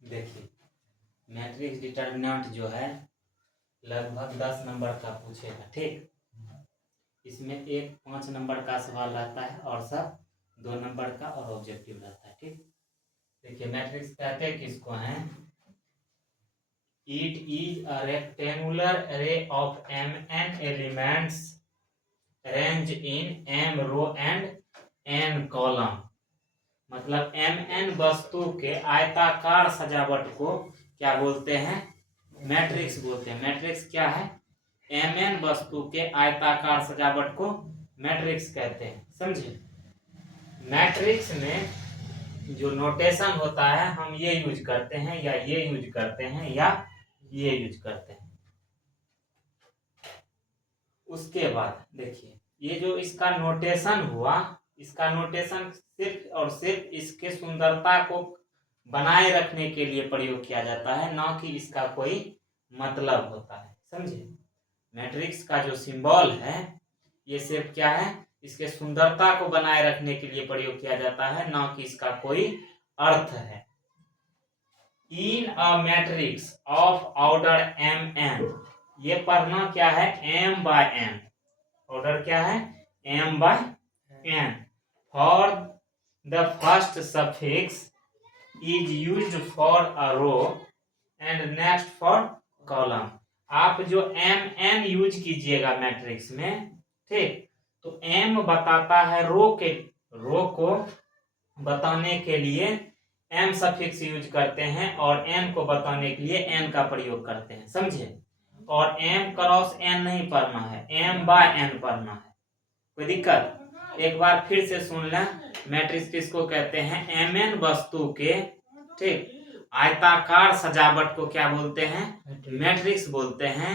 देखिए matrix determinant जो है लगभग 10 नंबर का पूछेगा, ठीक। इसमें एक 5 नंबर का सवाल रहता है और सब 2 नंबर का और ऑब्जेक्टिव रहता है, ठीक। देखिए मैट्रिक्स कहते किसको हैं? It is a rectangular array of mn elements arranged in m row and n column। मतलब mn वस्तु के आयताकार सजावट को क्या बोलते हैं? मैट्रिक्स बोलते हैं। मैट्रिक्स क्या है? mn वस्तु के आयताकार सजावट को मैट्रिक्स कहते हैं, समझे। मैट्रिक्स में जो नोटेशन होता है हम ये यूज करते हैं या ये यूज करते हैं या ये यूज करते हैं। उसके बाद देखिए ये जो इसका नोटेशन हुआ, इसका नोटेशन सिर्फ और सिर्फ इसके सुंदरता को बनाए रखने के लिए प्रयोग किया जाता है, ना कि इसका कोई मतलब होता है, समझे। मैट्रिक्स का जो सिंबल है ये सिर्फ क्या है? इसके सुंदरता को बनाए रखने के लिए प्रयोग किया जाता है, ना कि इसका कोई अर्थ है। In a matrix of order mn, ये पढ़ना क्या है? m by n। ऑर्डर क्या है? m by n। For the first suffix is used for a row and next for column. आप जो mn यूज कीजिएगा मैट्रिक्स में, ठीक, तो m बताता है रो को बताने के लिए m सफिक्स यूज करते हैं और n को बताने के लिए n का प्रयोग करते हैं, समझे। और m क्रॉस n नहीं पढ़ना है, m बाय n पढ़ना है। कोई दिक्कत? एक बार फिर से सुन लें, मैट्रिक्स किसको कहते हैं? mn वस्तु के, ठीक, आयताकार सजावट को क्या बोलते हैं? मैट्रिक्स बोलते हैं।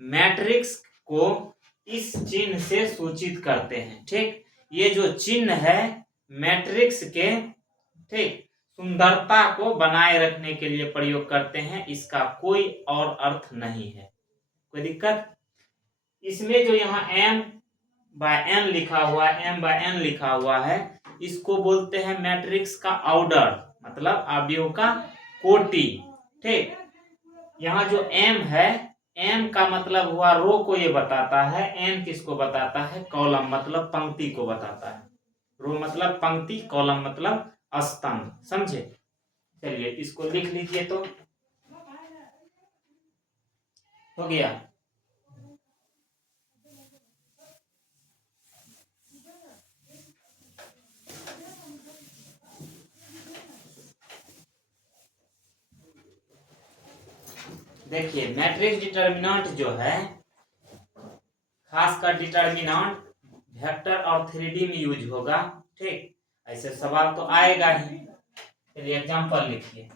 मैट्रिक्स को इस चिन्ह से सूचित करते हैं, ठीक। ये जो चिन्ह है मैट्रिक्स के, ठीक, सुंदरता को बनाए रखने के लिए प्रयोग करते हैं, इसका कोई और अर्थ नहीं है। कोई दिक्कत? इसमें जो यहाँ m बाय n लिखा हुआ है, m बाय n लिखा हुआ है, इसको बोलते हैं मैट्रिक्स का ऑर्डर, मतलब अवयव का कोटि, ठीक। यहाँ जो m है, m का मतलब हुआ रो को ये बताता है, n किसको बताता है? कॉलम मतलब पंक्ति को बताता है। रो मतलब पंक्ति, कॉलम मतलब स्तंभ, समझे। चलिए इसको लिख लीजिए तो हो गया। देखिए मैट्रिक्स डिटर्मिनेंट जो है, खासकर डिटर्मिनेंट वेक्टर और 3D में यूज होगा, ठीक। ऐसे सवाल तो आएगा ही। चलिए एग्जांपल लिखिए।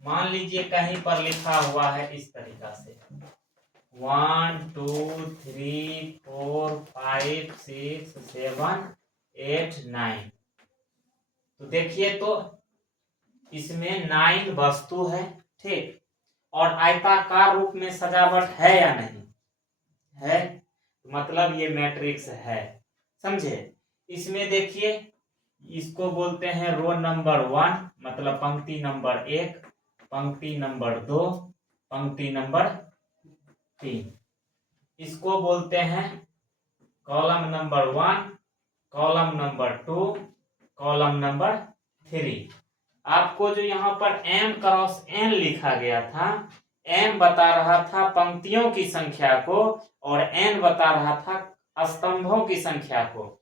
मान लीजिए कहीं पर लिखा हुआ है इस तरीका से 1 2 3 4 5 6 7 8 9। तो देखिए तो इसमें 9 वस्तु है, ठीक, और आयताकार रूप में सजावट है या नहीं है? मतलब ये मैट्रिक्स है, समझे। इसमें देखिए इसको बोलते हैं रो नंबर 1, मतलब पंक्ति नंबर 1, पंक्ति नंबर 2, पंक्ति नंबर 3। इसको बोलते हैं column number 1, column number 2, column number 3। आपको जो यहाँ पर m क्रॉस n लिखा गया था, m बता रहा था पंक्तियों की संख्या को और n बता रहा था स्तंभों की संख्या को।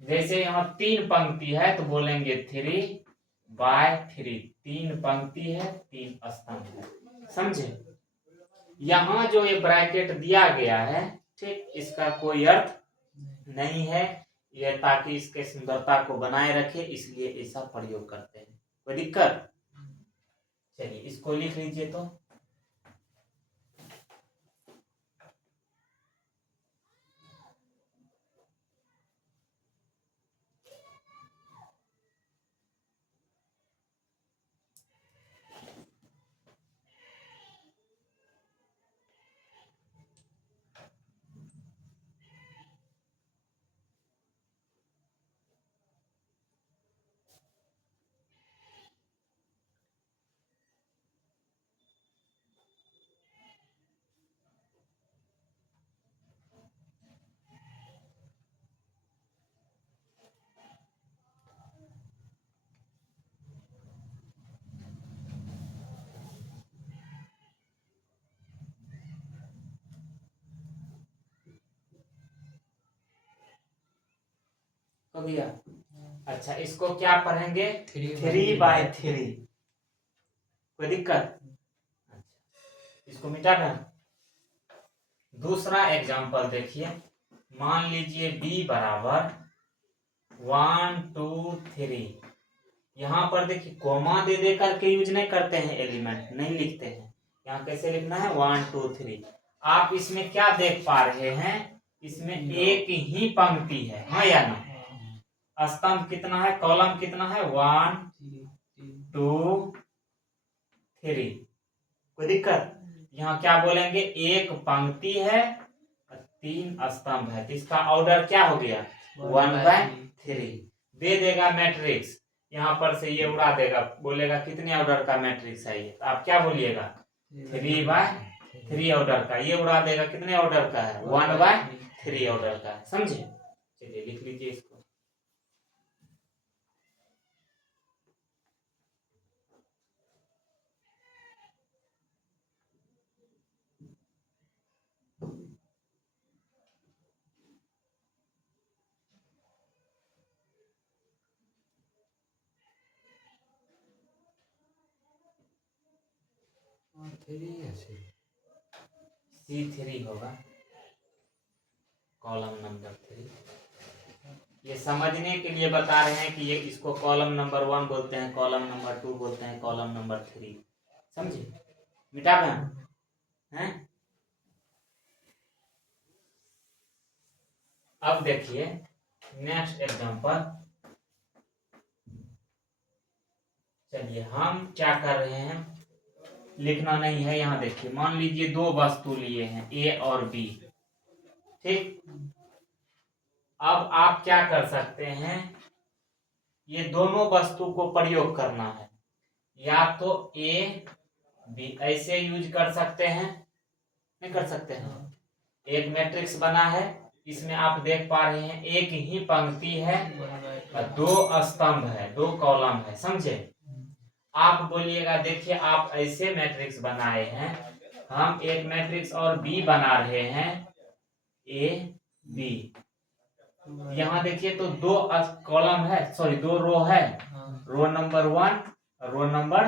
जैसे यहाँ 3 पंक्ति है तो बोलेंगे 3/3, 3 पंक्ति है 3 स्तंभ है, समझे। यहाँ जो ये ब्रैकेट दिया गया है, ठीक, इसका कोई अर्थ नहीं है, ये ताकि इसके सुंदरता को बनाए रखे, इसलिए ऐसा प्रयोग करते हैं। कोई दिक्कत? चलिए इसको लिख लीजिए तो हो गया। अच्छा, इसको क्या पढ़ेंगे? 3/3। कोई दिक्कत? अच्छा, इसको मिटा दें। दूसरा एग्जांपल देखिए, मान लीजिए b बराबर 1 2 3। यहाँ पर देखिए कॉमा दे दे करके यूज नहीं करते हैं, एलिमेंट नहीं लिखते हैं। यहाँ कैसे लिखना है? 1 2 3। आप इसमें क्या देख पा रहे हैं? इसमें एक ही पंक्ति है, हाँ या ना? स्तंभ कितना है? कॉलम कितना है? 1 2 3। कोई दिक्कत? यहाँ क्या बोलेंगे? एक पंक्ति है, 3 स्तंभ है, तो इसका ऑर्डर क्या हो गया? 1/3। दे देगा मैट्रिक्स, यहाँ पर से ये उड़ा देगा, बोलेगा कितने ऑर्डर का मैट्रिक्स है ये, तो आप क्या बोलिएगा? 3/3 ऑर्डर का। ये उड़ा देगा, कितने ऑर्डर का है? 1/3 ऑर्डर का है। समझे? चलिए लिख लीजिए इसको। C3 होगा, कॉलम नंबर 3। ये समझने के लिए बता रहे हैं कि ये इसको कॉलम नंबर 1 बोलते हैं, कॉलम नंबर 2 बोलते हैं, कॉलम नंबर 3। समझे? मिटा दें हैं? अब देखिए नेक्स्ट एग्जांपल। चलिए हम क्या कर रहे हैं, लिखना नहीं है। यहाँ देखिए, मान लीजिए दो वस्तु लिए हैं, ए और बी। ठीक, अब आप क्या कर सकते हैं? ये दोनों वस्तु को प्रयोग करना है। या तो ए बी ऐसे यूज कर सकते हैं, नहीं कर सकते हैं? एक मैट्रिक्स बना है, इसमें आप देख पा रहे हैं एक ही पंक्ति है और 2 स्तंभ है, 2 कॉलम है। समझे? आप बोलिएगा देखिए, आप ऐसे मैट्रिक्स बनाए हैं, हम एक मैट्रिक्स और बी बना रहे हैं, ए बी। यहाँ देखिए तो 2 कॉलम है, सॉरी 2 रो है, रो नंबर 1 और रो नंबर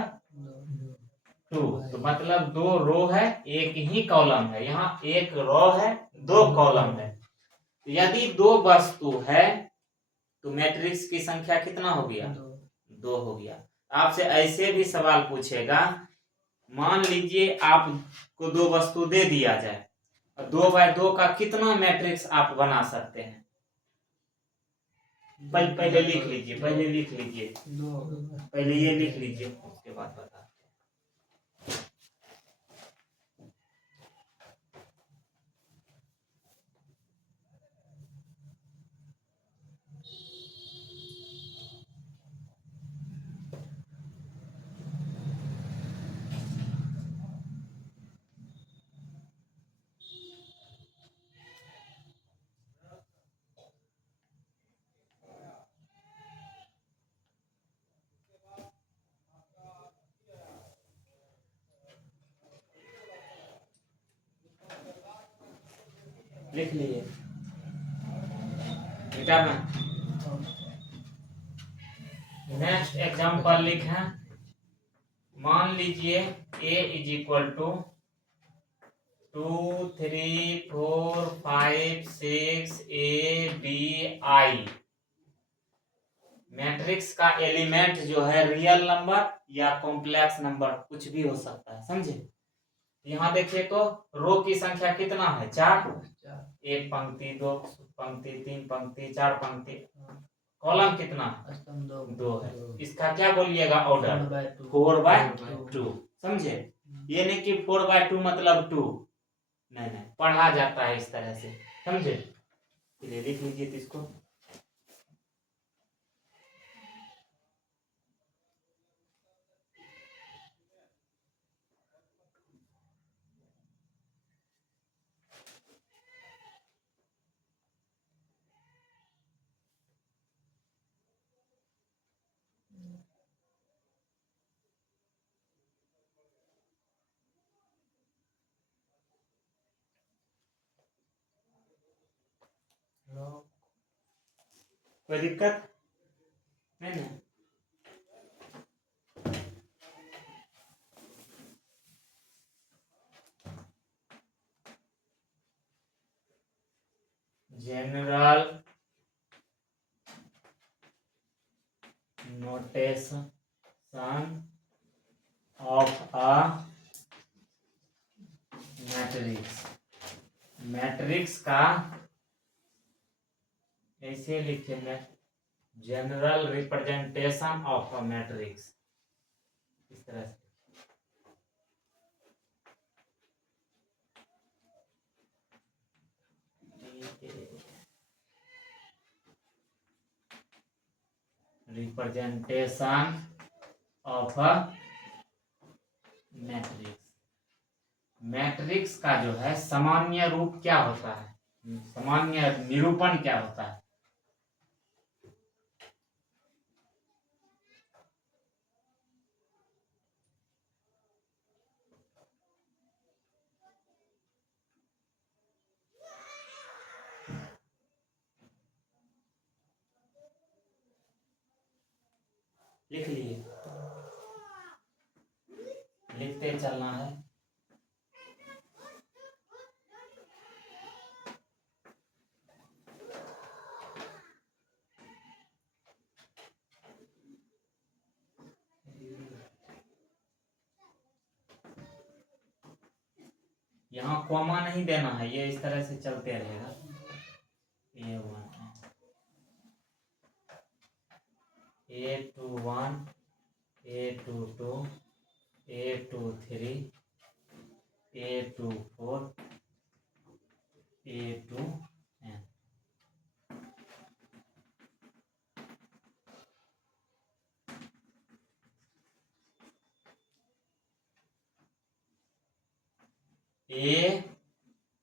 2। तो मतलब 2 रो है, एक ही कॉलम है। यहाँ एक रो है, 2 कॉलम है। यदि 2 वस्तु है तो मैट्रिक्स की संख्या कितना हो गया? 2 हो गया। आपसे ऐसे भी सवाल पूछेगा, मान लीजिए आपको 2 वस्तु दे दिया जाए, 2/2 का कितना मैट्रिक्स आप बना सकते हैं? पहले लिख लीजिए, पहले लिख लीजिए, पहले ये लिख लीजिए, उसके बाद बता। लिख लिए? मिटाना। नेक्स्ट एग्जांपल लिखें। मान लीजिए a is equal to 2 3 4 5 6 a b i। Matrix का एलिमेंट जो है रियल नंबर या कॉम्प्लेक्स नंबर कुछ भी हो सकता है। समझे? यहाँ देखिए तो रो की संख्या कितना है? 4। एक पंक्ति, 2 पंक्ति, 3 पंक्ति, 4 पंक्ति। कॉलम कितना? 2 है। इसका क्या बोलिएगा? ऑर्डर 4/2। समझे? ये नहीं कि 4/2 मतलब 2, नहीं नहीं, पढ़ा जाता है इस तरह से। समझे? चलिए लिख लीजिए तो इसको। कोई दिक्कत नहीं ना? General notation of a matrix. Matrix का ऐसे लिखे में general representation of a matrix, इस तरह से। Representation of a matrix. Matrix का जो है सामान्य रूप क्या होता है, सामान्य निरूपण क्या होता है? लिख लिए, लिखते चलना है। यहाँ कॉमा नहीं देना है, ये इस तरह से चलते रहेगा। A1 A21 A22 A23 A24 A2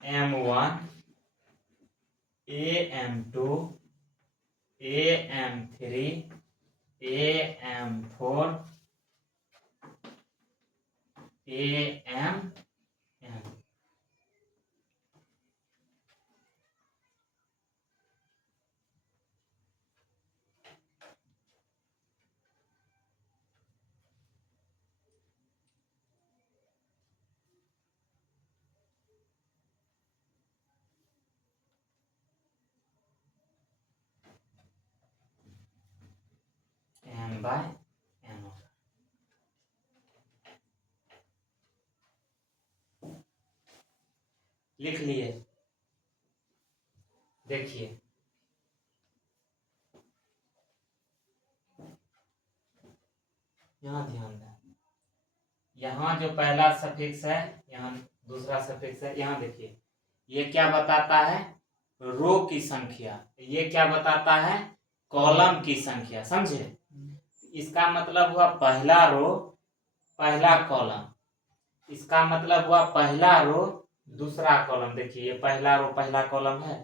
AM1 AM2 AM3 AM4 AM M by M होगा। लिख लिए, देखिए यहाँ ध्यान दें, यहाँ जो पहला सफिक्स है, यहाँ दूसरा सफिक्स है, यहाँ देखिए ये क्या बताता है, रो की संख्या, ये क्या बताता है, कॉलम की संख्या, समझे? इसका मतलब हुआ पहला रो पहला कॉलम, इसका मतलब हुआ पहला रो दूसरा कॉलम। देखिए ये पहला रो पहला कॉलम है,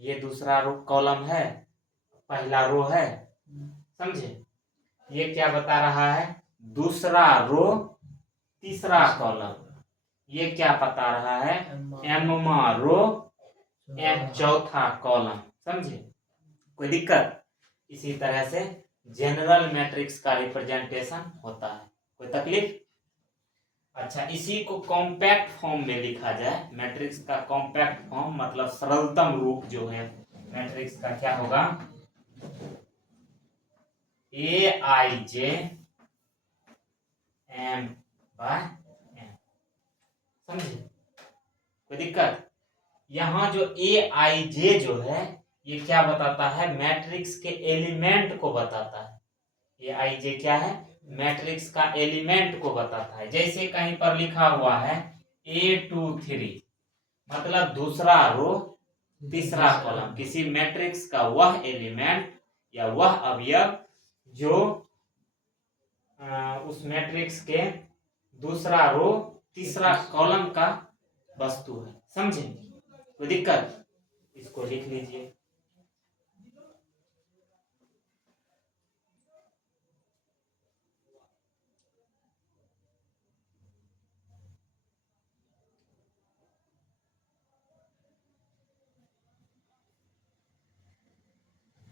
ये दूसरा रो कॉलम है, पहला रो है, समझे? ये क्या बता रहा है, दूसरा रो तीसरा कॉलम। ये क्या बता रहा है, एममा रो चौथा कॉलम, समझे? कोई दिक्कत? इसी तरह से जनरल मैट्रिक्स का रिप्रेजेंटेशन होता है, कोई तकलीफ? अच्छा, इसी को कॉम्पैक्ट फॉर्म में लिखा जाए, मैट्रिक्स का कॉम्पैक्ट फॉर्म मतलब सरलतम रूप जो है मैट्रिक्स का क्या होगा, AIJ M by M, समझे? कोई दिक्कत? यहाँ जो AIJ जो है ये क्या बताता है, मैट्रिक्स के एलिमेंट को बताता है। AIJ क्या है, मैट्रिक्स का एलिमेंट को बताता है। जैसे कहीं पर लिखा हुआ है A23 मतलब दूसरा रो तीसरा कॉलम, किसी मैट्रिक्स का वह एलिमेंट या वह अवयव जो उस मैट्रिक्स के दूसरा रो तीसरा कॉलम का वस्तु है, समझे? कोई दिक्कत? इसको लिख लीजिए।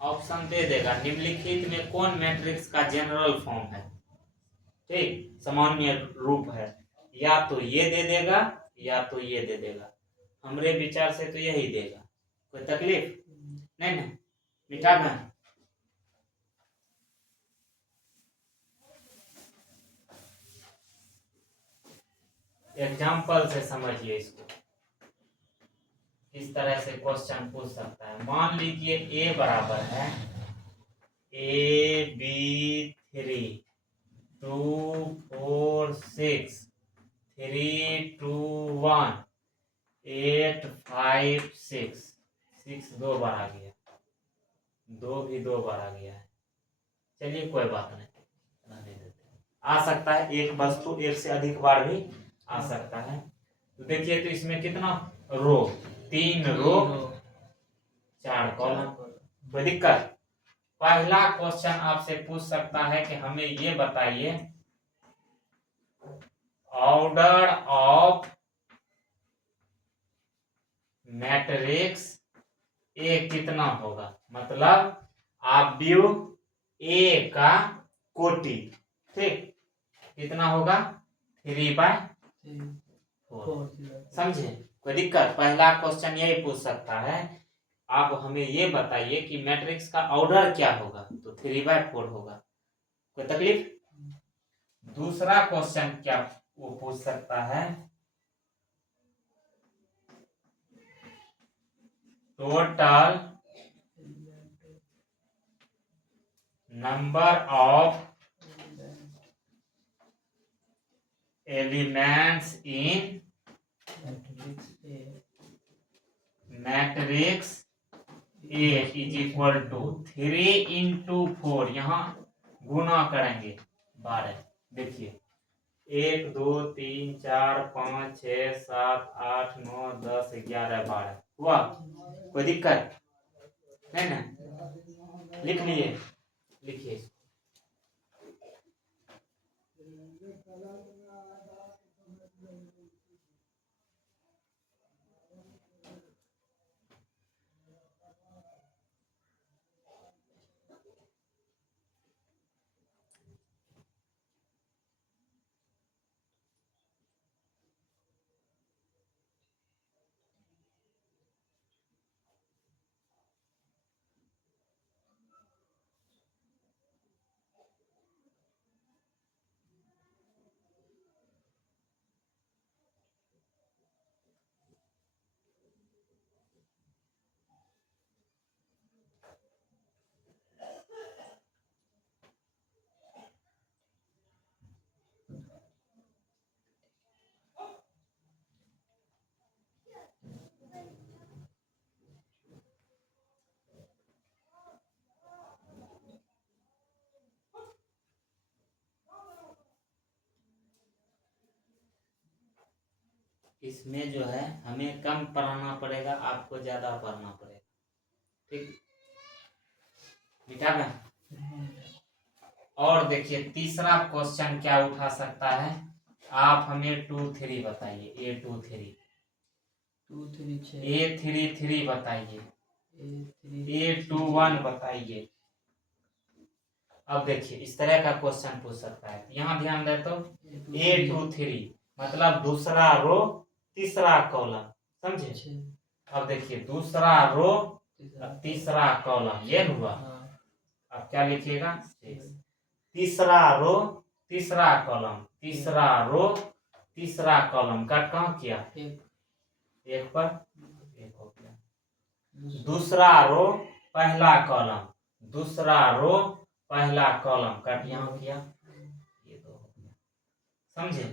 ऑप्शन दे देगा निम्नलिखित में कौन मैट्रिक्स का जनरल फॉर्म है, ठीक, सामान्य रूप है। या तो ये दे देगा या तो ये दे देगा। हमरे विचार से तो यही देगा। कोई तकलीफ नहीं ना मिटा बहन। एग्जाम्पल से समझिए इसको, किस तरह से क्वेश्चन पूछ सकता है। मान लीजिए ए बराबर है AB3 2 4 6 3 2 1 8 5 6 6 2 बार आ गया, 2 भी 2 बार आ गया है। चलिए कोई बात नहीं, रहने देते हैं। आ सकता है एक वस्तु एक से अधिक बार भी आ सकता है। तो देखिए तो इसमें कितना रो, 3 रो 4 कॉलम। कोई दिक्कत। पहला क्वेश्चन आपसे पूछ सकता है कि हमें ये बताइए ऑर्डर ऑफ मैट्रिक्स ए कितना होगा, मतलब आव्यूह ए का कोटि, ठीक, कितना होगा 3/4। समझे। कोई दिक्कत। पहला क्वेश्चन यही पूछ सकता है आप हमें ये बताइए कि मैट्रिक्स का ऑर्डर क्या होगा, तो 3/4 होगा। कोई तकलीफ। दूसरा क्वेश्चन क्या वो पूछ सकता है, total number of elements in matrix A is equal to 3 × 4, यहाँ गुना करेंगे 12। देखिए 1 2 3 4 5 6 7 8 9 10 11 12 हुआ। कोई दिक्कत नहीं ना। लिख लिए, लिखिए। इसमें जो है हमें कम पढ़ाना पड़ेगा, आपको ज्यादा पढ़ना पड़ेगा, ठीक। मिटा में। और देखिए तीसरा क्वेश्चन क्या उठा सकता है, आप हमें 2 3 बताइए। A2 3 A3 3 बताइए, A2 1 बताइए। अब देखिए इस तरह का क्वेश्चन पूछ सकता है। यहाँ ध्यान दे तो A2 3 मतलब दूसरा रो तीसरा कॉलम, समझे। अब देखिए दूसरा रो तीसरा कॉलम ये हुआ। अब क्या लिखिएगा, तीसरा रो तीसरा कॉलम, तीसरा रो तीसरा कॉलम कट कहाँ किया, एक पर एक हो गया। दूसरा रो पहला कॉलम, दूसरा रो पहला कॉलम कट यहाँ किया, ये तो हो गया। समझे।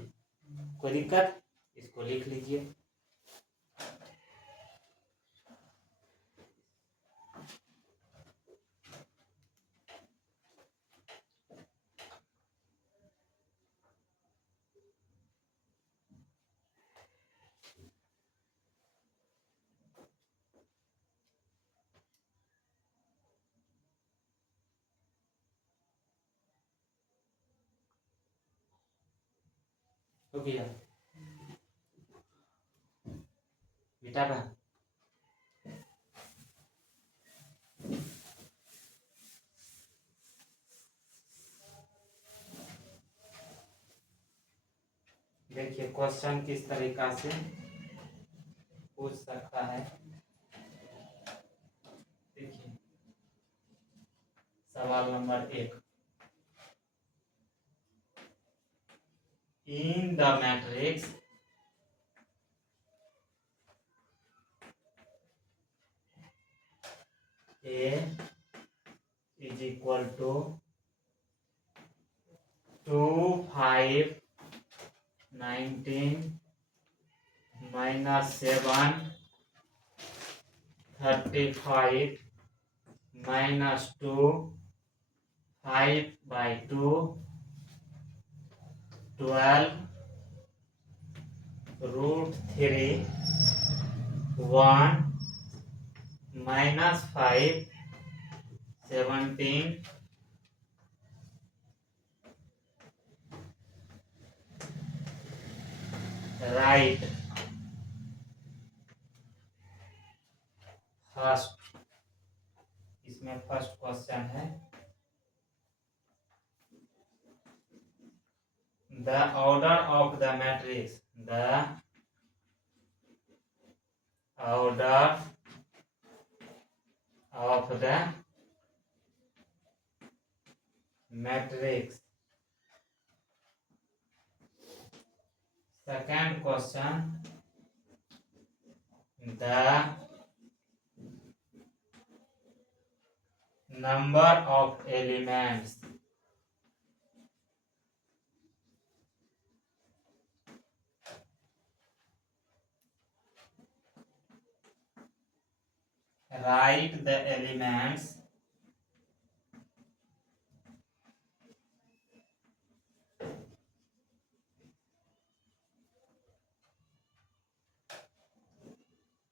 कोई दिक्कत। इसको लिख लीजिए। हो गया बेटा बहन। देखिए क्वेश्चन किस तरीका से पूछ सकता है। देखिए सवाल number 1, in the matrix A is equal to 2, 5, 19 minus 7, 35 minus 2, 5 by 2, 12 root 3, 1 minus 5, 17, right first, इसमें फर्स्ट क्वेश्चन है the order of the matrix, the order of the matrix. Second question, the number of elements, write the elements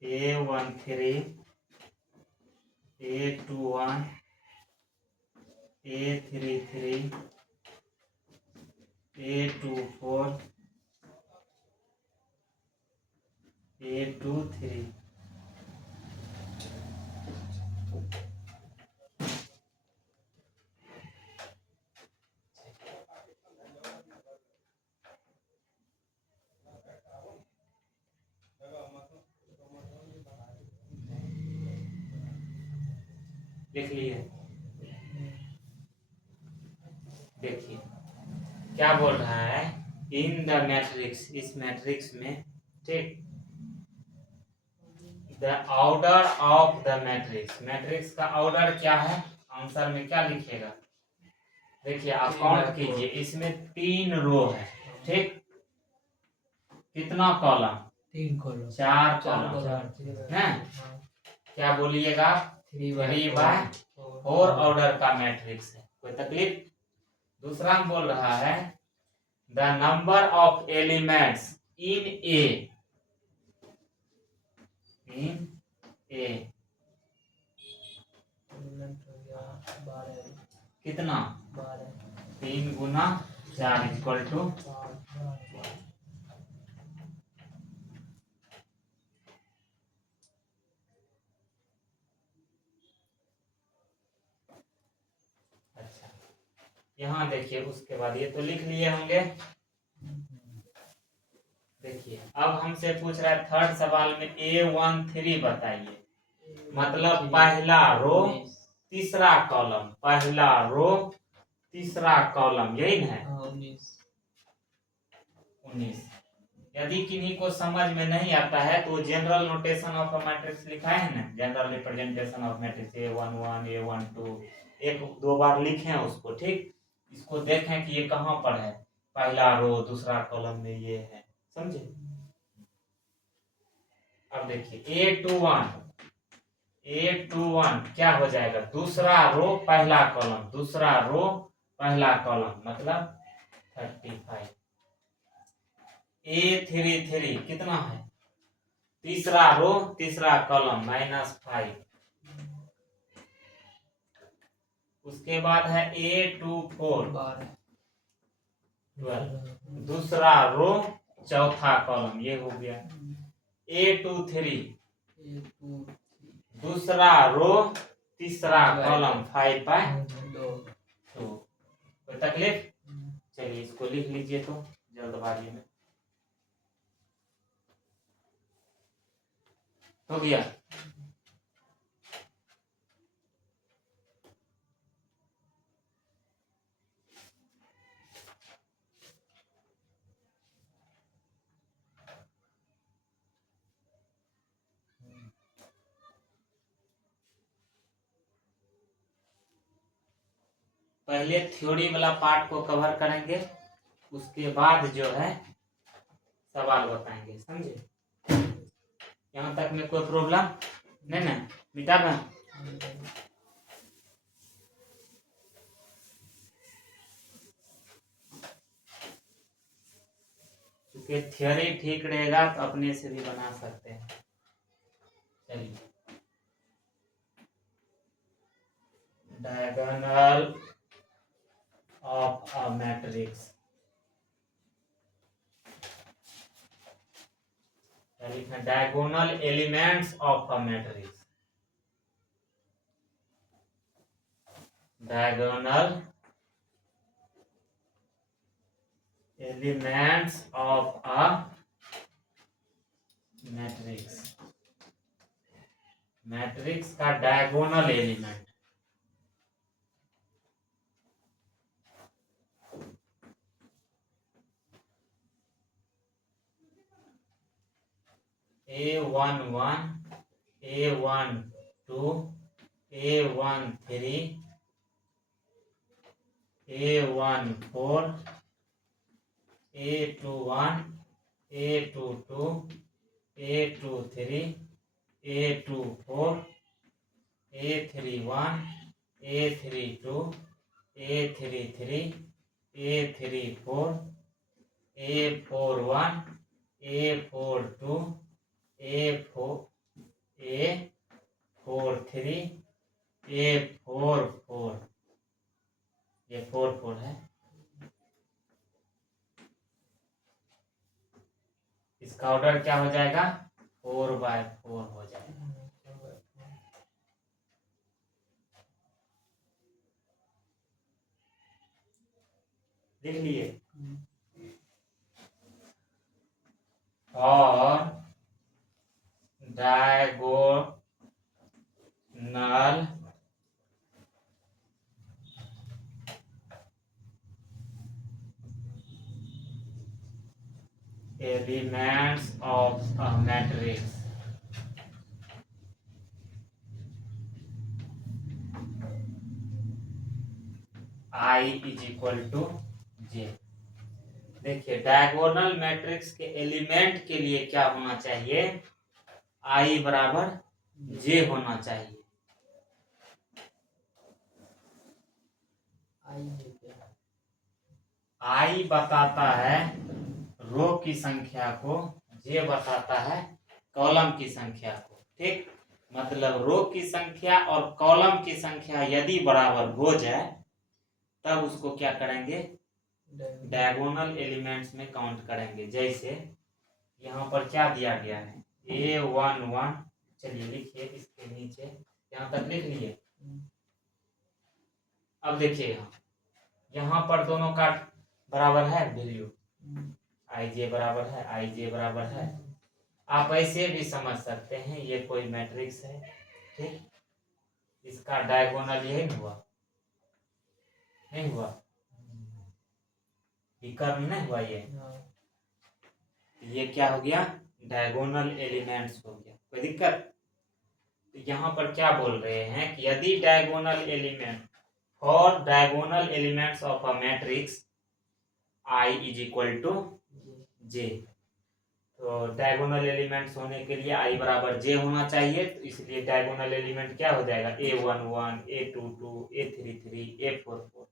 A13, A21, A33, A24, A23। लिख लिए। देखिए क्या बोल रहा है, in the matrix, इस मैट्रिक्स में, ठीक, the order of the matrix, matrix का ऑर्डर क्या है, आंसर में क्या लिखिएगा। देखिए आप काउंट कीजिए, इसमें 3 रो है, ठीक, कितना कॉलम, 3 कॉलम, 4 कॉलम है। क्या बोलिएगा, 3/4 ऑर्डर का मैट्रिक्स है, कोई तकलीफ। दूसरा हम बोल रहा है the number of elements in A, in A कितना, 3 गुना 4 इक्वल टू, अच्छा यहाँ देखिए, उसके बाद ये तो लिख लिए होंगे। देखिए अब हमसे पूछ रहा है थर्ड सवाल में A13 बताइए, मतलब पहला रो तीसरा कॉलम, पहला रो तीसरा कॉलम, यही ना है। 19। यदि किन्हीं को समझ में नहीं आता है तो general notation of a matrix लिखा है ना, general representation of matrix A11, A12, 1-2 बार लिखें उसको, ठीक, इसको देखें कि ये कहाँ पर है, पहला रो दूसरा कॉलम में ये है, समझे। अब देखिए A21 क्या हो जाएगा, दूसरा रो पहला कॉलम, दूसरा रो पहला कॉलम, मतलब 35। A33 कितना है, तीसरा रो तीसरा कॉलम, -5। उसके बाद है A24 12, दूसरा रो चौथा कॉलम, ये हो गया। A23 दूसरा रो तीसरा कॉलम, 5/2। कोई तकलीफ, चलिए इसको लिख लीजिए तो जल्दबाजी में। हो गया। पहले थ्योरी वाला पार्ट को कवर करेंगे, उसके बाद जो है सवाल बताएंगे, समझे। यहाँ तक में कोई प्रॉब्लम नहीं ना, मिटा ना। क्योंकि थ्योरी ठीक रहेगा तो अपने से भी बना सकते हैं। चलिए, डायगोनल ऑफ अ मैट्रिक्स, लिखना diagonal elements of a matrix, diagonal elements of a matrix, matrix का diagonal element. A11, A12, A13, A14, A21, A22, A23, A24, A31, A32, A33, A34, A41, A42, A43, A44, ये 44 है। इसका order क्या हो जाएगा? 4/4 हो जाएगा। लिख लिए। और diagonal elements of a matrix, I is equal to J। देखिए, डायगोनल मैट्रिक्स के एलिमेंट के लिए क्या होना चाहिए? I बराबर J होना चाहिए। I बताता है रो की संख्या को, J बताता है कॉलम की संख्या को। ठीक, मतलब रो की संख्या और कॉलम की संख्या यदि बराबर हो जाए तब उसको क्या करेंगे? डायगोनल एलिमेंट्स में काउंट करेंगे। जैसे यहाँ पर क्या दिया गया है? A11, चलिए लिखिए इसके नीचे, यहाँ तक लिख लिए। अब देखिए यहाँ पर दोनों का बराबर है वैल्यू, IJ बराबर है, IJ बराबर है। आप ऐसे भी समझ सकते हैं ये कोई मैट्रिक्स है। ठीक, इसका डायगोनल यही हुआ, नहीं हुआ? विकर्ण नहीं हुआ ये क्या हो गया? डायगोनल एलिमेंट्स हो गया। कोई दिक्कत? तो यहाँ पर क्या बोल रहे हैं कि यदि diagonal element for diagonal elements of a matrix I is equal to J, तो डायगोनल एलिमेंट्स होने के लिए I बराबर J होना चाहिए। तो इसलिए डायगोनल एलिमेंट क्या हो जाएगा? A11, A22, A33, A44।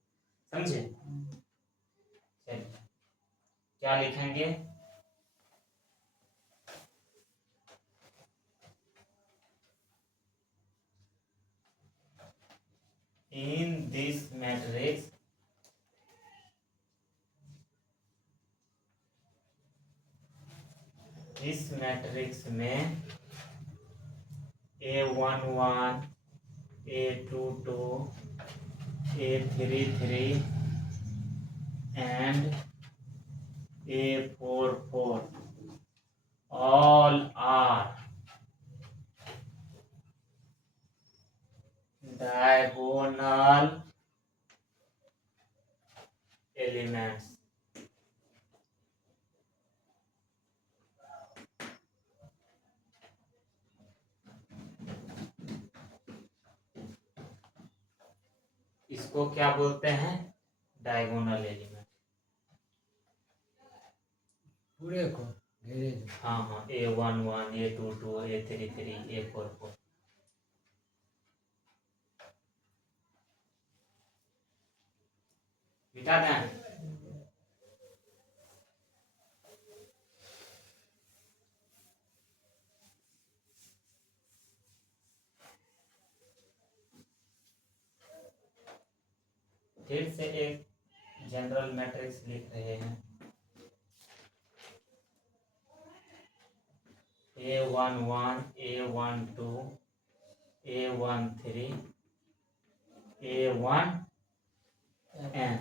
समझे? चलिए, क्या लिखेंगे? In this matrix, इस मैट्रिक्स में A11, A22, A33 and A44 all are diagonal elements. इसको क्या बोलते हैं? Diagonal element. पूरे को घेरे दो। हाँ, A1 1, A2 2, A3 3, A4 4। मिटा दें। फिर से एक जनरल मैट्रिक्स लिख रहे हैं। A1 1, A1 2, A1 3, A1 n,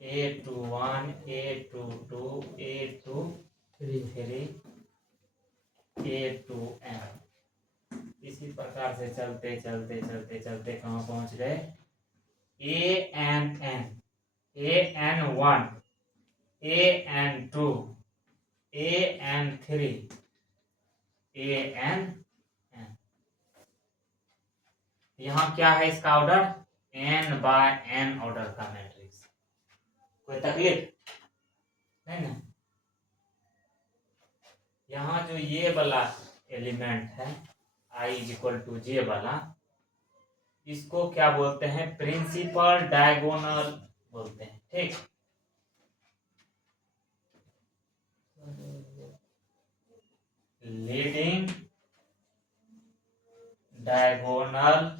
A2 1, A2 2, A2 3, A2 n। इसी प्रकार से चलते चलते चलते चलते कहाँ पहुंच गए? AN1, AN2, AN3, AN। यहाँ क्या है इसका order? n by n order का मैट्रिक्स। कोई तकलीफ नहीं ना? यहाँ जो ये वाला एलिमेंट है i=j वाला, इसको क्या बोलते हैं? प्रिंसिपल डायगोनल बोलते हैं। ठीक, लीडिंग डायगोनल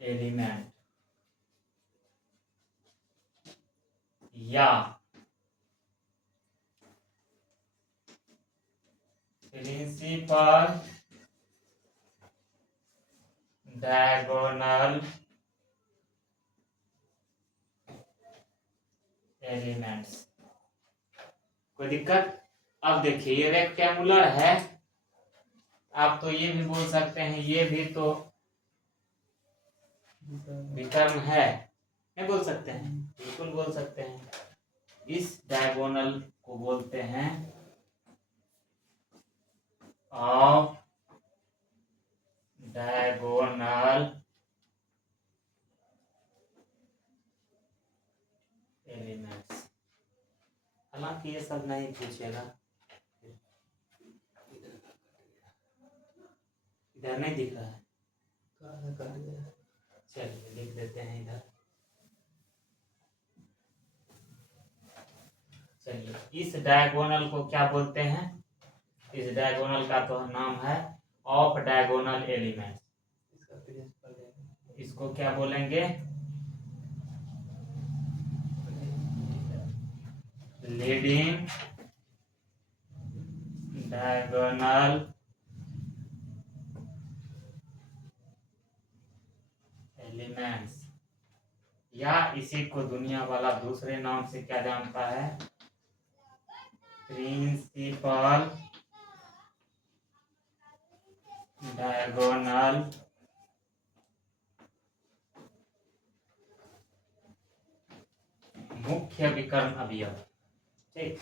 एलिमेंट या प्रिंसिपल डायगोनल एलिमेंट्स। कोई दिक्कत? अब देखिए ये रेक्टेंगुलर है, आप तो ये भी बोल सकते हैं ये भी तो विकर्ण है, नहीं बोल सकते हैं? बिल्कुल बोल सकते हैं। इस डायगोनल को बोलते हैं ऑफ डायगोनल एलिमेंट्स। हालांकि ये सब नहीं पूछेगा, इधर नहीं दिख रहा है, चलिए लिख देते हैं इधर। चलिए इस डायगोनल को क्या बोलते हैं? इस डायगोनल का तो नाम है ऑफ डायगोनल एलिमेंट्स। इसको क्या बोलेंगे? लीडिंग डायगोनल एलिमेंट्स, या इसी को दुनिया वाला दूसरे नाम से क्या जानता है? प्रिंसिपल डायगोनल मुख्य विकर्ण अवयव। ठीक,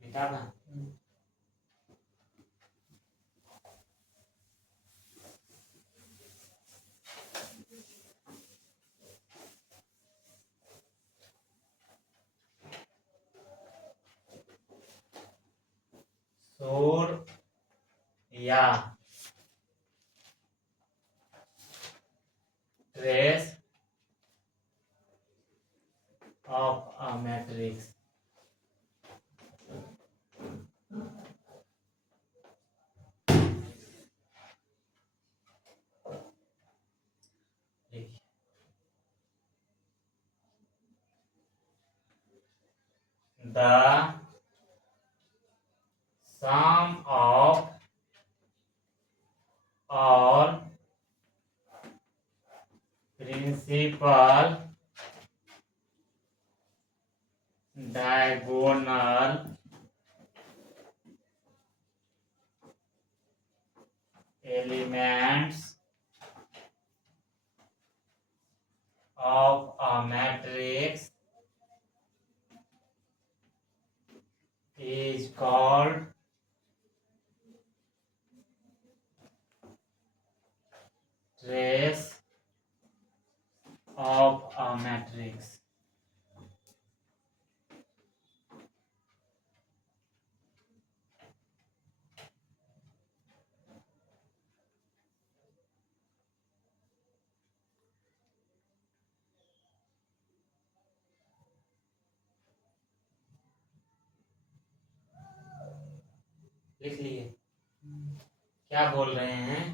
मिटा ना। सूड या trace of a matrix the sum of all principal diagonal elements of a matrix is called trace of a matrix. लिख लिए क्या बोल रहे हैं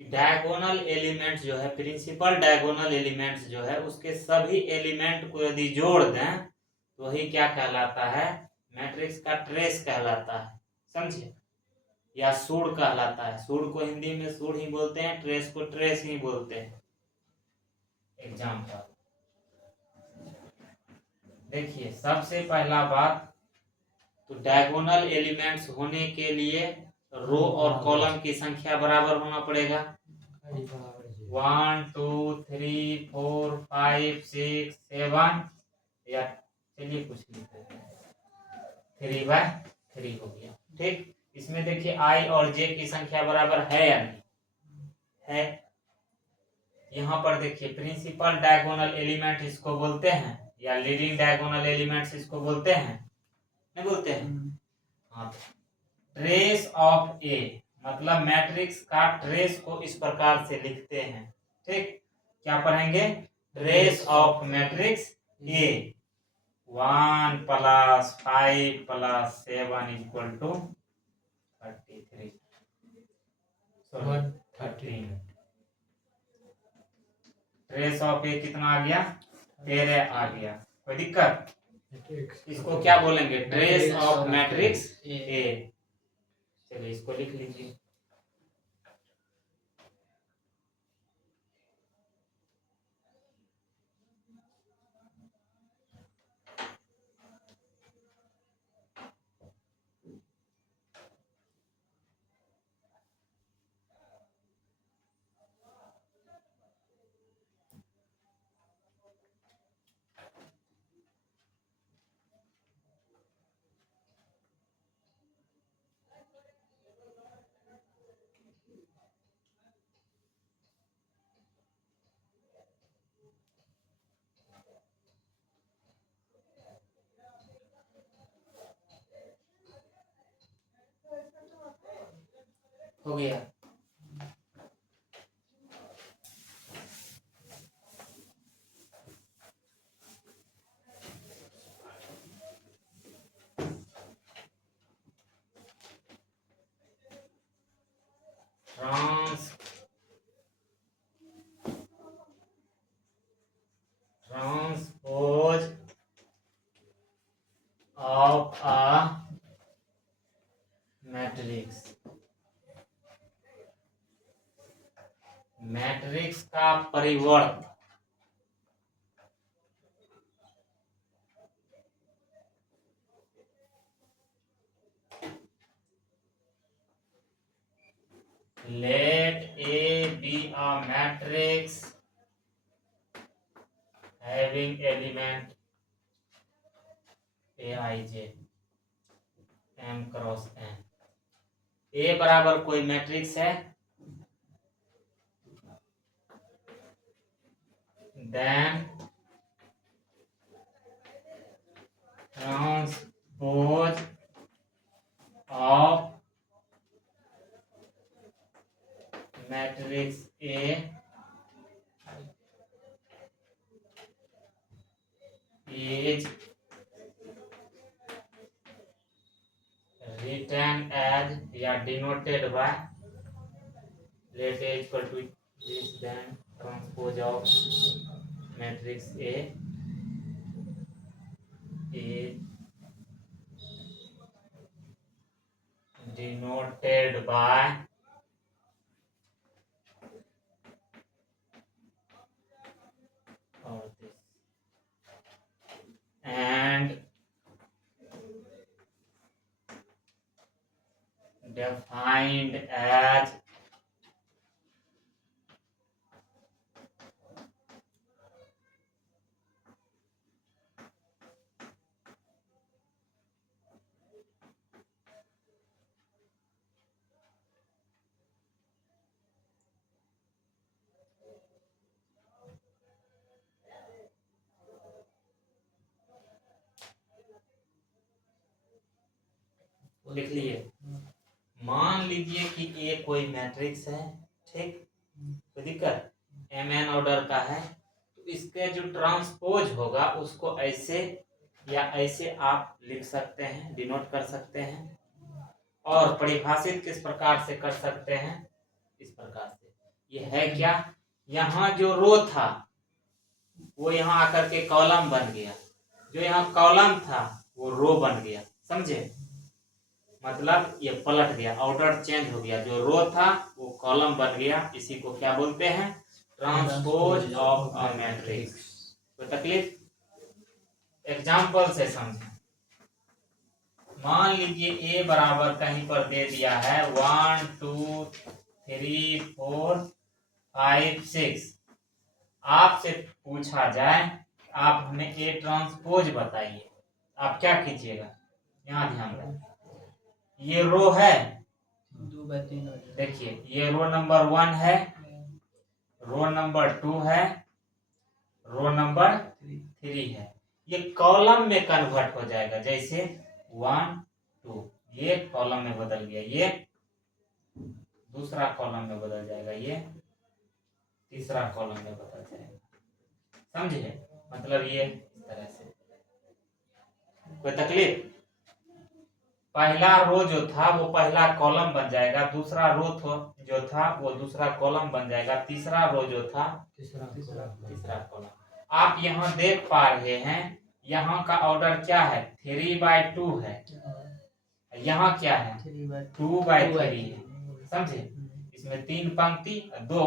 कि डायगोनल एलिमेंट्स जो है, प्रिंसिपल डायगोनल एलिमेंट्स जो है, उसके सभी एलिमेंट को यदि जोड़ दें तो वही क्या कहलाता है, मैट्रिक्स का ट्रेस कहलाता है। समझे, या सूड कहलाता है। सूड को हिंदी में सूड ही बोलते हैं, ट्रेस को ट्रेस ही बोलते हैं। एग्जाम्पल देखिए, सबसे पहला बात तो डायगोनल एलिमेंट्स होने के लिए रो और कॉलम की संख्या बराबर होना पड़ेगा। 1 2 3 4 5 6 7 या चलिए कुछ लिखते हैं 3/3 हो गया। ठीक, इसमें देखिए आई और जे की संख्या बराबर है या नहीं है। यहाँ पर देखिए प्रिंसिपल डायगोनल एलिमेंट इसको बोलते हैं, या लीडिंग डायगोनल एलिमेंट्स इसको बोलते हैं, नहीं बोलते हैं। हाँ, ट्रेस ऑफ ए मतलब मैट्रिक्स का ट्रेस को इस प्रकार से लिखते हैं। ठीक, क्या पढ़ेंगे, trace of matrix A 1 + 5 + 7 = 33 13। Trace of A कितना आ गया, 13 आ गया। कोई दिक्कत, इसको क्या बोलेंगे, ट्रेस ऑफ मैट्रिक्स ए। चलिए इसको लिख लीजिए। हो गया। Transpose of a matrix, matrix का परिवर्त let A be a matrix having element Aij m × n। A बराबर कोई मैट्रिक्स है, then transpose of matrix A is written as या denoted by let A equal to this then transpose of matrix A is denoted by or this and defined as लिख लिए। मान लीजिए कि ए कोई मैट्रिक्स है, ठीक, कोई दिक्कत, एम एन ऑर्डर का है, तो इसके जो ट्रांसपोज होगा उसको ऐसे या ऐसे आप लिख सकते हैं, डिनोट कर सकते हैं। और परिभाषित किस प्रकार से कर सकते हैं, इस प्रकार से। ये है क्या, यहाँ जो रो था वो यहाँ आकर के कॉलम बन गया, जो यहाँ कॉलम था वो रो बन गया, समझे, मतलब ये पलट गया, ऑर्डर चेंज हो गया, जो रो था वो कॉलम बन गया। इसी को क्या बोलते हैं, ट्रांसपोज ऑफ अ मैट्रिक्स। कोई तकलीफ, एग्जाम्पल से समझें। मान लीजिए ए बराबर कहीं पर दे दिया है 1 2 3 4 5 6। आपसे पूछा जाए आप हमें ए ट्रांसपोज बताइए, आप क्या कीजिएगा, यहाँ ध्यान दें। ये रो है, देखिए ये रो नंबर 1 है, रो नंबर 2 है, रो नंबर 3 है। ये कॉलम में कन्वर्ट हो जाएगा, जैसे 1 2 ये कॉलम में बदल गया, ये दूसरा कॉलम में बदल जाएगा, ये तीसरा कॉलम में बदल जाएगा, समझे, मतलब ये इस तरह से। कोई तकलीफ, पहला रो जो था वो पहला कॉलम बन जाएगा, दूसरा रो जो था वो दूसरा कॉलम बन जाएगा, तीसरा रो जो था तीसरा कॉलम। आप यहाँ देख पा रहे हैं यहाँ का ऑर्डर क्या है, 3/2 है, यहाँ क्या है 2/3 है, समझे। इसमें 3 पंक्ति 2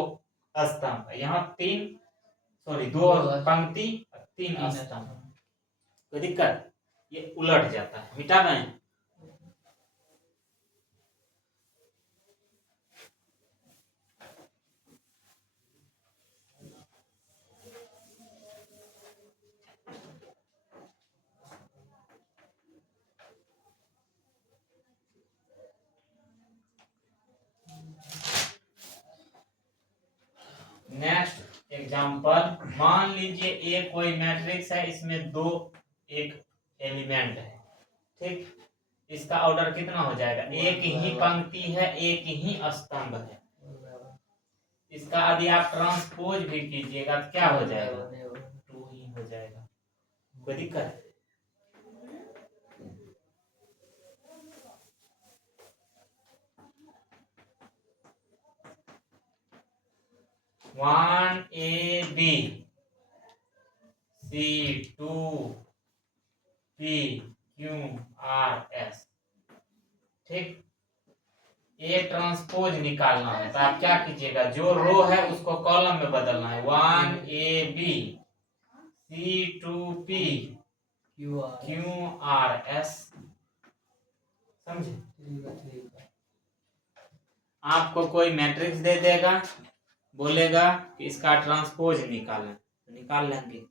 स्तंभ, यहाँ 2 पंक्ति 3 स्तंभ। कोई दिक्कत, ये उलट जाता है, मिटा दें। नेक्स्ट एग्जांपल, मान लीजिए ए कोई मैट्रिक्स है, इसमें 2 एक एलिमेंट है, ठीक, इसका ऑर्डर कितना हो जाएगा, एक ही पंक्ति है, एक ही स्तंभ है। इसका यदि आप ट्रांसपोज भी कीजिएगा तो क्या हो जाएगा, 2 ही हो जाएगा। कोई दिक्कत, one A B C2 PQRS, ठीक, ए ट्रांसपोज निकालना है तो आप क्या कीजिएगा, जो रो है उसको कॉलम में बदलना है, 1AB C2P QRS, समझे। आपको कोई मैट्रिक्स दे देगा, बोलेगा कि इसका ट्रांसपोज निकालना, तो निकाल लेंगे।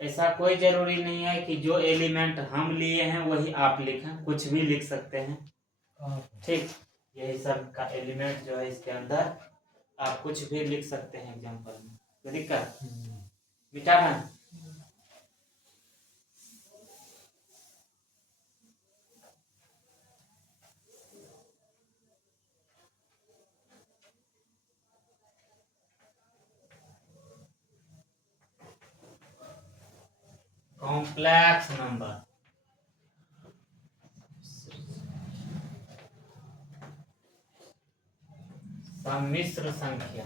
ऐसा कोई जरूरी नहीं है कि जो एलिमेंट हम लिए हैं वही आप लिखें, कुछ भी लिख सकते हैं। ठीक, यही सब का एलिमेंट जो है इसके अंदर आप कुछ भी लिख सकते हैं एग्जाम्पल में, कोई दिक्कत मिटा दें। कॉम्प्लेक्स नंबर, सम्मिश्र संख्या,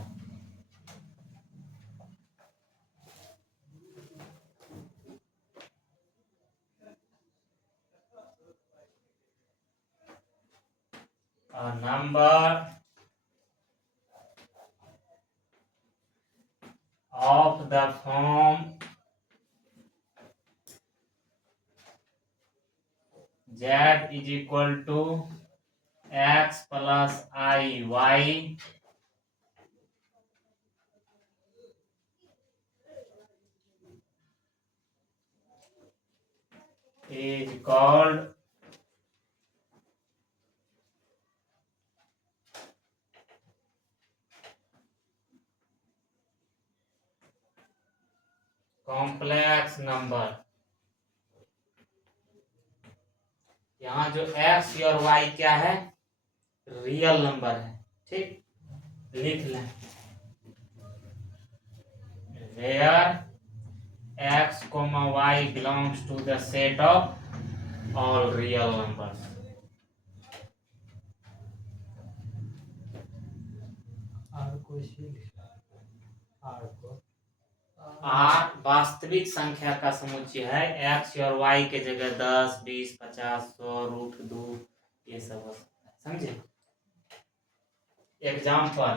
a number of the form z is equal to x plus I y is called complex number. यहाँ जो x और y क्या है, रियल नंबर है। ठीक, लिख लें where x, y belongs to the set of all real numbers। R वास्तविक संख्या का समुच्चय है। एक्स और वाई के जगह 10, 20, 50, 100, √2 ये सब हो सकता है, समझे। एग्जाम्पल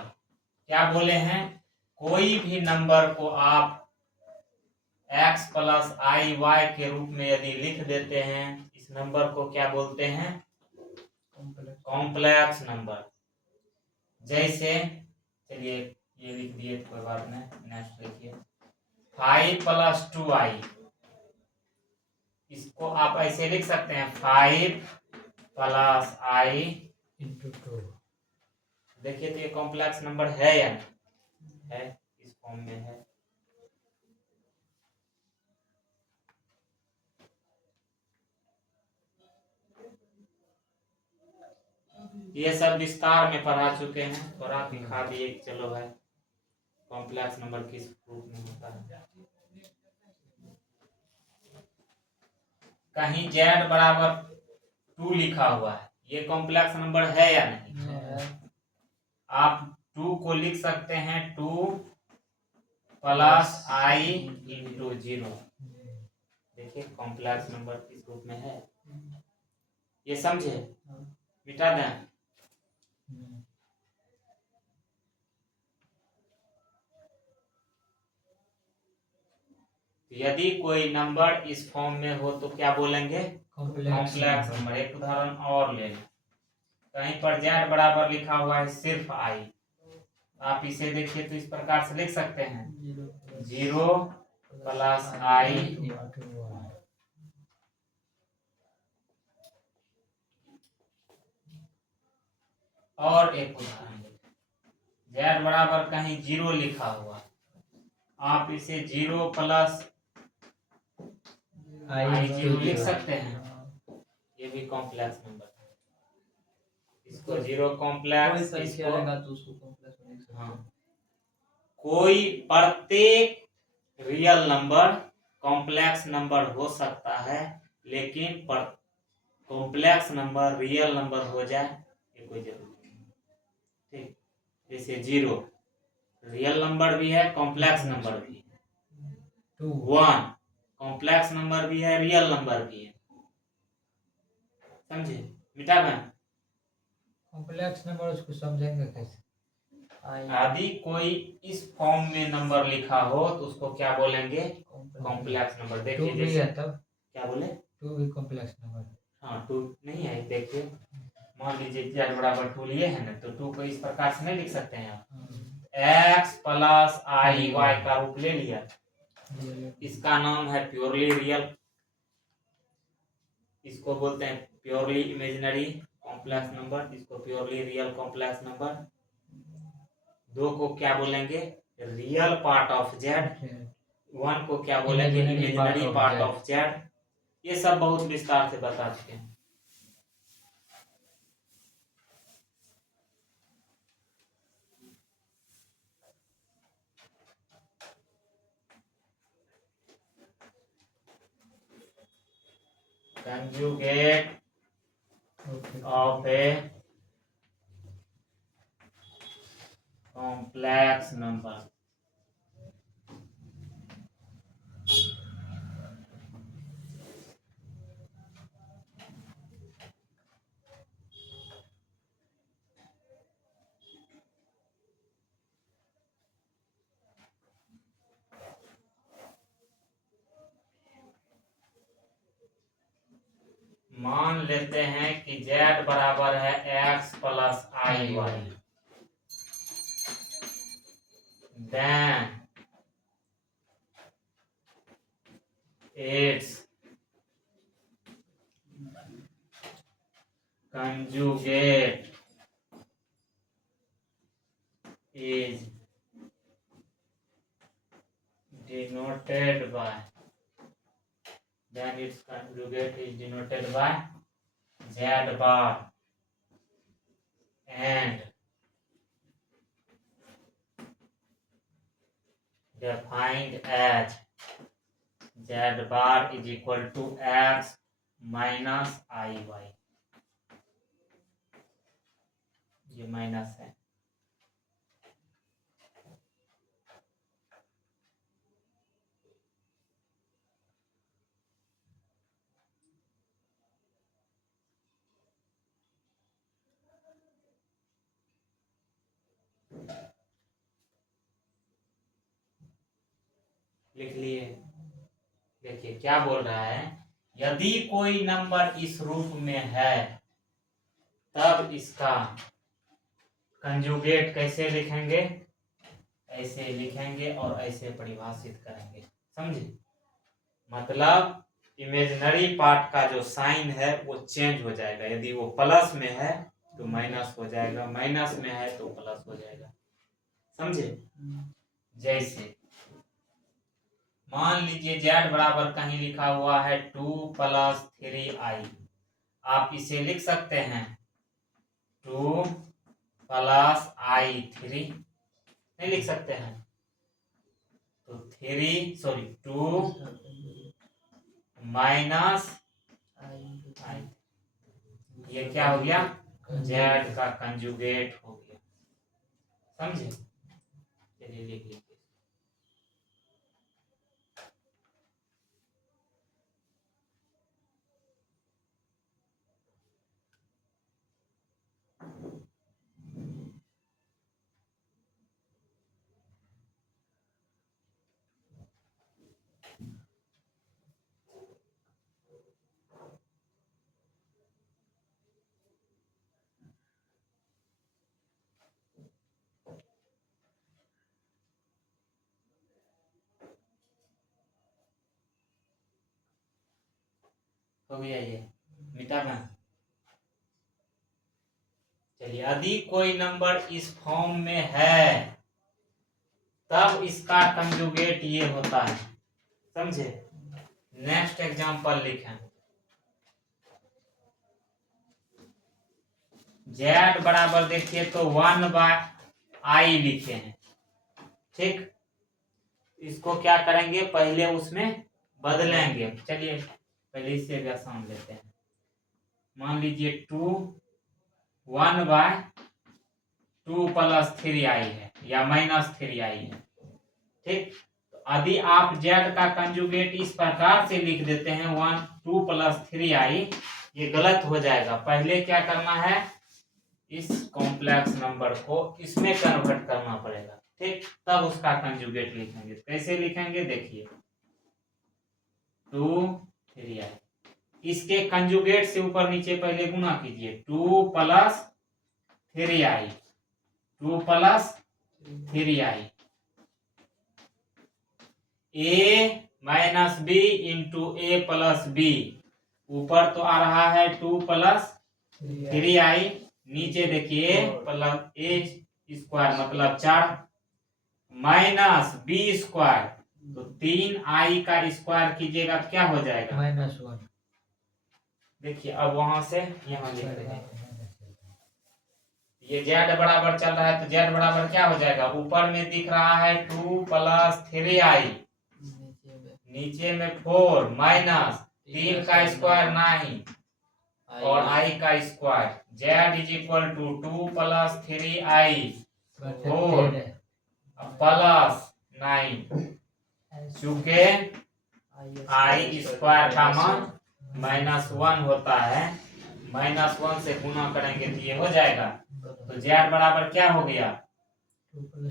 क्या बोले हैं, कोई भी नंबर को आप x प्लस आई वाई के रूप में यदि लिख देते हैं, इस नंबर को क्या बोलते हैं, कॉम्प्लेक्स नंबर। जैसे चलिए ये लिख दिए तो कोई बात नहीं, नेक्स्ट लिखिए 5 प्लस 2i, इसको आप ऐसे लिख सकते हैं 5 प्लस i इंटू 2। देखिए तो ये कॉम्प्लेक्स नंबर है या नहीं है, इस फॉर्म में है। ये सब विस्तार में पढ़ा चुके हैं, थोड़ा दिखा दिए चलो भाई कॉम्प्लेक्स नंबर किस रूप में होता है। कहीं z बराबर 2 लिखा हुआ है, ये कॉम्प्लेक्स नंबर है या नहीं, आप 2 को लिख सकते हैं 2 प्लस i इंटू 0। देखिए कॉम्प्लेक्स नंबर किस रूप में है, ये समझे, मिटा दें। यदि कोई नंबर इस फॉर्म में हो तो क्या बोलेंगे, कॉम्प्लेक्स नंबर। एक उदाहरण और ले लें, कहीं पर z बराबर लिखा हुआ है सिर्फ i, आप इसे देखिए तो इस प्रकार से लिख सकते हैं 0 प्लस i। और एक उदाहरण, z बराबर कहीं 0 लिखा हुआ, आप इसे 0 प्लस i 0 लिख सकते हैं, ये भी कॉम्प्लेक्स नंबर है। इसको 0 कॉम्प्लेक्स, इसको हाँ, कोई प्रत्येक रियल नंबर कॉम्प्लेक्स नंबर हो सकता है, लेकिन कॉम्प्लेक्स नंबर रियल नंबर हो जाए ये कोई जरूरी नहीं। ठीक, जैसे 0 रियल नंबर भी है, कॉम्प्लेक्स नंबर भी है। 1 कॉम्प्लेक्स नंबर भी है, रियल नंबर भी है, समझे। मिटा दें। कॉम्प्लेक्स नंबर उसको समझेंगे कैसे। यदि कोई इस फॉर्म में नंबर लिखा हो तो उसको क्या बोलेंगे, कॉम्प्लेक्स नंबर। देखिए जैसे तब क्या बोले, 2 भी कॉम्प्लेक्स नंबर। हाँ 2 नहीं है, देखिए मान लीजिए z बराबर 2 लिए है ना, तो 2 को इस प्रकार से नहीं लिख सकते हैं आप, x प्लस i y का रूप ले लिया, इसका नाम है प्योरली रियल, इसको बोलते हैं प्योरली इमेजिनरी कॉम्प्लेक्स नंबर, इसको प्योरली रियल कॉम्प्लेक्स नंबर। दो को क्या बोलेंगे? Real part of Z. One को क्या बोलेंगे? Imaginary part of Z. ये सब बहुत विस्तार से बता चुके हैं। Conjugate of a complex number. मान लेते हैं कि z बराबर है x plus I Y, then its conjugate is denoted by z bar and defined as z bar is equal to x minus I Y. ये माइनस है। लिख लिए। देखिए क्या बोल रहा है, यदि कोई नंबर इस रूप में है तब इसका कंजुगेट कैसे लिखेंगे? ऐसे लिखेंगे और ऐसे परिभाषित करेंगे। समझे? मतलब इमेजिनरी पार्ट का जो साइन है वो चेंज हो जाएगा। यदि वो प्लस में है तो माइनस हो जाएगा, माइनस में है तो प्लस हो जाएगा। समझे? जैसे मान लीजिए z बराबर कहीं लिखा हुआ है 2 प्लस 3i, आप इसे लिख सकते हैं 2 प्लस आई 3, नहीं लिख सकते हैं? तो 2 माइनस आई, ये क्या हो गया? z का कंजुगेट हो गया। समझे? चलिए लिख लीजिए। हो गया ये मिटाना। चलिए, यदि कोई नंबर इस फॉर्म में है तब इसका कंजुगेट ये होता है। समझे? नेक्स्ट एग्जांपल लिखें। z बराबर देखिए तो 1/i लिखे हैं। ठीक, इसको क्या करेंगे? पहले उसमें बदलेंगे। चलिए पहले इससे भी आसान लेते हैं। मान लीजिए 1/2 प्लस 3i है या माइनस 3i है। ठीक, तो यदि आप z का कंजुगेट इस प्रकार से लिख देते हैं 2 प्लस 3i, ये गलत हो जाएगा। पहले क्या करना है? इस कॉम्प्लेक्स नंबर को इसमें कन्वर्ट करना पड़ेगा। ठीक, तब उसका कंजुगेट लिखेंगे। कैसे लिखेंगे? देखिए 2 3i, इसके कंजुगेट से ऊपर नीचे पहले गुना कीजिए। 2 प्लस 3i, 2 प्लस 3i, ए माइनस बी इंटू ए प्लस बी। ऊपर तो आ रहा है 2 प्लस 3i, नीचे देखिए प्लस ए स्क्वायर मतलब 4 माइनस बी स्क्वायर, तो 3i का स्क्वायर कीजिएगा तो क्या हो जाएगा -1। देखिए अब वहां से यहाँ लिख रहे हैं, ये z बराबर चल रहा है तो z बराबर क्या हो जाएगा, ऊपर में दिख रहा है 2 प्लस 3i, नीचे में 4 माइनस 3 का स्क्वायर 9 और i का square, z is equal to 2 plus 3i 4 plus 9, चूंकि i स्क्वायर का मान -1 होता है, -1 से गुना करेंगे तो ये हो जाएगा, तो z बराबर क्या हो गया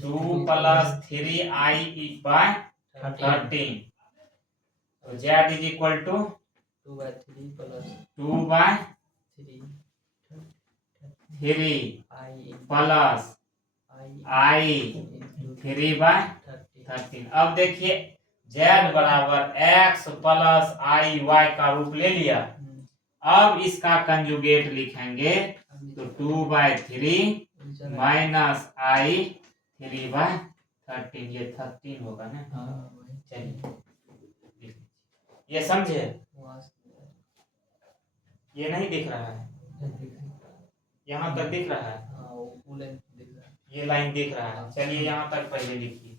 2 प्लस 3i बाय 13, तो z is equal to 2/3 plus 2 by 3 3 plus i 3 by 13। अब देखिए z बराबर x प्लस आई वाई का रूप ले लिया, अब इसका कंजुगेट लिखेंगे तो 2/3 माइनस आई 3/13, ये 13 होगा ना। चलिए ये समझे, ये नहीं दिख रहा है, यहाँ तक दिख रहा है, ये लाइन दिख रहा है, चलिए यहाँ तक पहले लिखिए।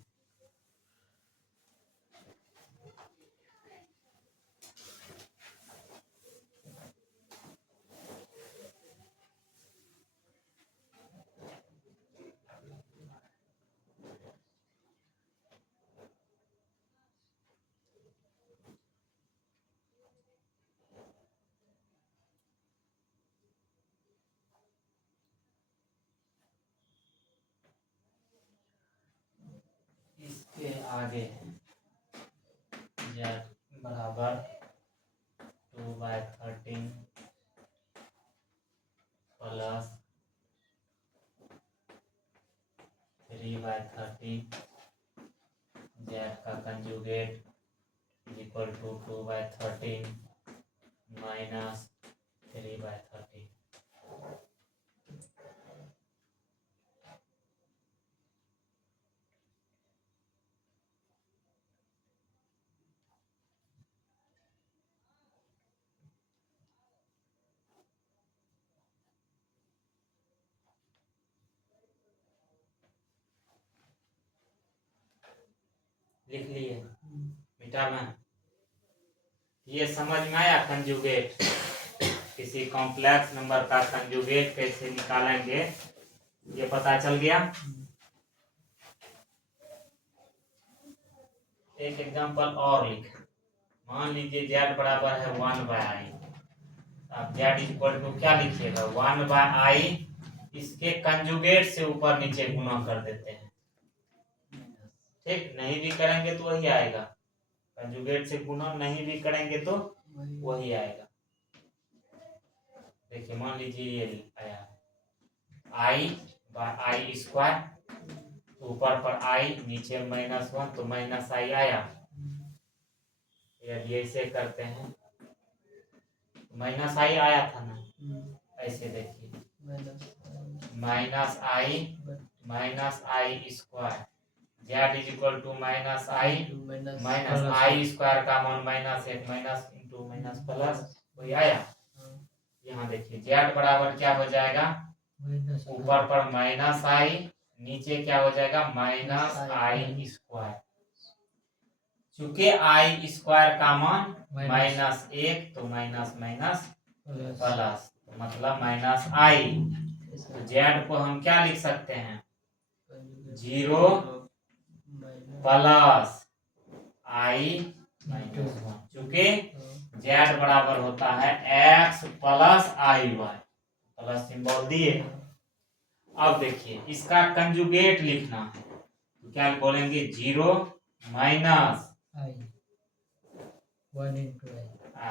इसके आगे है z बराबर 2/13 प्लस 3/13, z का कंजुगेट इक्वल टू 2/13 माइनस 3/13। लिख लिए मिटा में, ये समझ में आया कंजुगेट, किसी कॉम्प्लेक्स नंबर का कंजुगेट कैसे निकालेंगे ये पता चल गया। एक एग्जांपल और लिख, मान लीजिए z बराबर है 1/i, अब z इक्वल टू क्या लिखिएगा 1/i, इसके कंजुगेट से ऊपर नीचे गुना कर देते हैं, ठीक, नहीं भी करेंगे तो वही आएगा, कंजुगेट से गुना नहीं भी करेंगे तो वही आएगा। देखिए मान लीजिए ये आया i बाय आई स्क्वायर, ऊपर पर i नीचे -1 तो -i आया, यदि ऐसे करते हैं -i आया था ना, ऐसे देखिए -i square, z is equal to -i square का मान -1 माइनस इंटू माइनस प्लस वही आया। यहाँ देखिए z बराबर क्या हो जाएगा, ऊपर पर -i, नीचे क्या हो जाएगा -i स्क्वायर, चूंकि i स्क्वायर का मान -1 तो माइनस माइनस प्लस, मतलब -i, तो z को हम क्या लिख सकते हैं 0 प्लस i -1, चूंकि z बराबर होता है x प्लस आई वाई, प्लस सिंबल दिए। अब देखिए इसका कंजुगेट लिखना है तो क्या बोलेंगे 0 minus i 1 into i, i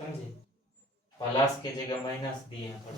समझे, प्लस के जगह माइनस दिए हैं पर